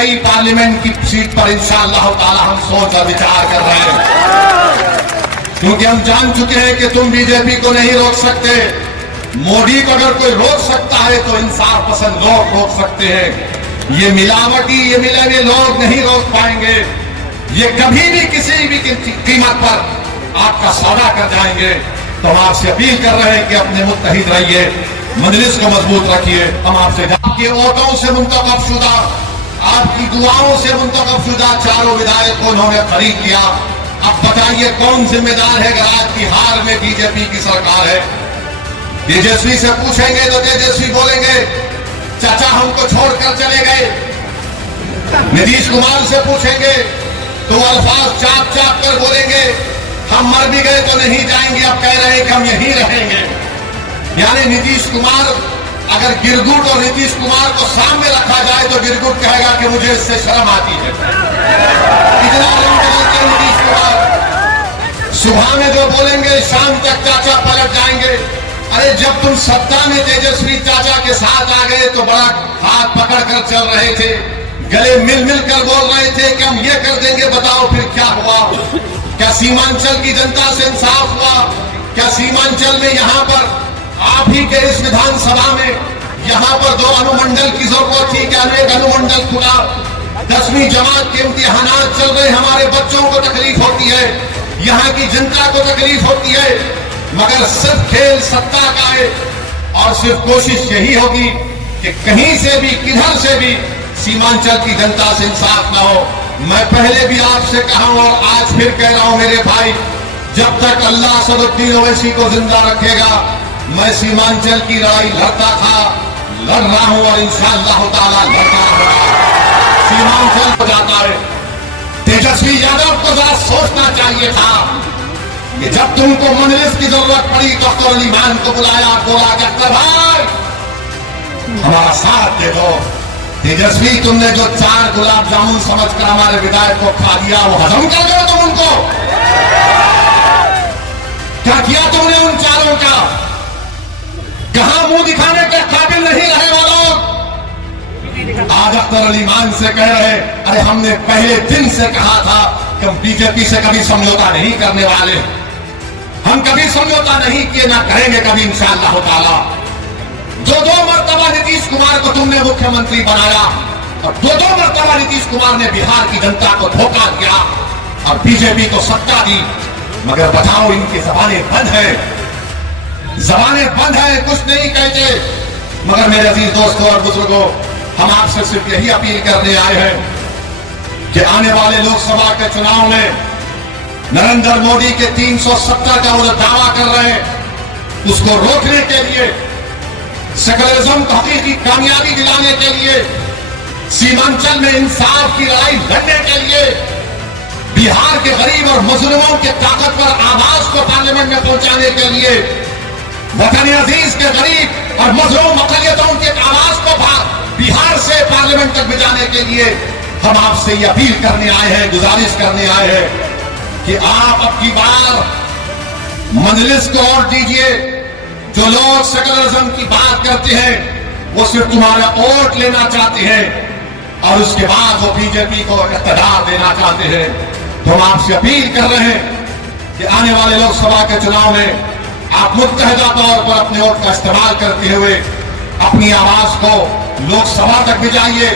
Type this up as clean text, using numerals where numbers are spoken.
कई पार्लियामेंट की सीट पर इंशाअल्लाह ताला हम सोच और विचार कर रहे हैं, क्योंकि हम जान चुके हैं कि तुम बीजेपी को नहीं रोक सकते। मोदी को अगर कोई रोक सकता है तो इंसाफ पसंद लोग रोक सकते हैं। ये मिलावटी, ये मिले हुए लोग नहीं रोक पाएंगे। ये कभी भी किसी भी कीमत पर आपका सौदा कर जाएंगे। तो हम आपसे अपील कर रहे हैं कि अपने मुत्तहिद रहिए, मजलिस को मजबूत रखिए। हम आपसे आपके वोटों से मुंतखब शुदा, आपकी दुआओं से मुंतखब शुदा चारों विधायक को उन्होंने खरीद लिया। अब बताइए कौन जिम्मेदार है अगर आज बिहार में बीजेपी की सरकार है? तेजस्वी से पूछेंगे तो तेजस्वी बोलेंगे चाचा हमको छोड़कर चले गए। नीतीश कुमार से पूछेंगे तो अल्फाज चाप चाप कर बोलेंगे हम मर भी गए तो नहीं जाएंगे, अब कह रहे हैं कि हम यहीं रहेंगे। यानी नीतीश कुमार, अगर गिरगुट और नीतीश कुमार को सामने रखा जाए तो गिरगुट कहेगा कि मुझे इससे शर्म आती है। इतना रंग बदलते नीतीश कुमार, सुबह में जो बोलेंगे शाम तक चाचा पलट जाएंगे। अरे जब तुम सत्ता में तेजस्वी चाचा के साथ आ गए तो बड़ा हाथ पकड़ कर चल रहे थे, गले मिल मिल कर बोल रहे थे कि हम ये कर देंगे, बताओ फिर क्या हुआ? क्या सीमांचल की जनता से इंसाफ हुआ? क्या सीमांचल में यहाँ पर आप ही के इस विधानसभा में यहाँ पर 2 अनुमंडल की जरूरत थी, क्या अनेक अनुमंडल खुला? 10वीं जमात के इम्तिहानात चल रहे, हमारे बच्चों को तकलीफ होती है, यहाँ की जनता को तकलीफ होती है, मगर सिर्फ खेल सत्ता का है और सिर्फ कोशिश यही होगी कि कहीं से भी किधर से भी सीमांचल की जनता से इंसाफ ना हो। मैं पहले भी आपसे कहा हूं और आज फिर कह रहा हूं मेरे भाई, जब तक अल्लाह असदुद्दीन ओवैसी को जिंदा रखेगा मैं सीमांचल की लड़ाई लड़ता था, लड़ रहा हूं और इंशाअल्लाह ताला लड़ता रहूंगा। सीमांचल को जाता है। तेजस्वी यादव को जरा सोचना चाहिए था कि जब तुमको मजलिस की जरूरत पड़ी तो अख्तर अली खान को बुलाया, बोला कि अख्तर भाई हमारा साथ दे दो। तेजस्वी तुमने जो 4 गुलाब जामुन समझकर हमारे विधायक को खा दिया, वो हजम कर दो तुम उनको। क्या किया तुमने उन 4 का? कहां मुंह दिखाने के काबिल नहीं रहे वो लोग? आज अख्तर अली खान से कह रहे अरे हमने पहले दिन से कहा था कि हम बीजेपी से कभी समझौता नहीं करने वाले, हम कभी समझौता नहीं किए, ना करेंगे कभी इंशाअल्लाह ताला। 2 मरतबा नीतीश कुमार को तुमने मुख्यमंत्री बनाया और 2 मरतबा नीतीश कुमार ने बिहार की जनता को धोखा दिया और बीजेपी को सत्ता दी। मगर बताओ इनकी जबानें बंद है, जबानें बंद है, कुछ नहीं कहते। मगर मेरे अजीज दोस्तों और बुजुर्गों, हम आपसे सिर्फ यही अपील करने आए हैं कि आने वाले लोकसभा के चुनाव में नरेंद्र मोदी के 370 का वो दावा कर रहे हैं, उसको रोकने के लिए, सेकुलरिज्म को हकीकी कामयाबी दिलाने के लिए, सीमांचल में इंसाफ की लड़ाई लड़ने के लिए, बिहार के गरीब और मजलूमों के ताकतवर आवाज को पार्लियामेंट में पहुंचाने के लिए, वतन अजीज के गरीब और मजलूम अकलियतों के आवाज को बिहार से पार्लियामेंट तक भिजाने के लिए हम आपसे ये अपील करने आए हैं, गुजारिश करने आए हैं कि आप अब की बार मजलिस को वोट दीजिए। जो लोग सेकुलरिज्म की बात करते हैं वो सिर्फ तुम्हारा वोट लेना चाहते हैं और उसके बाद वो बीजेपी को इख्तियार देना चाहते हैं। तो हम आपसे अपील कर रहे हैं कि आने वाले लोकसभा के चुनाव में आप मुत्तहिदा तौर पर अपने वोट का इस्तेमाल करते हुए अपनी आवाज को लोकसभा तक भिजाइए।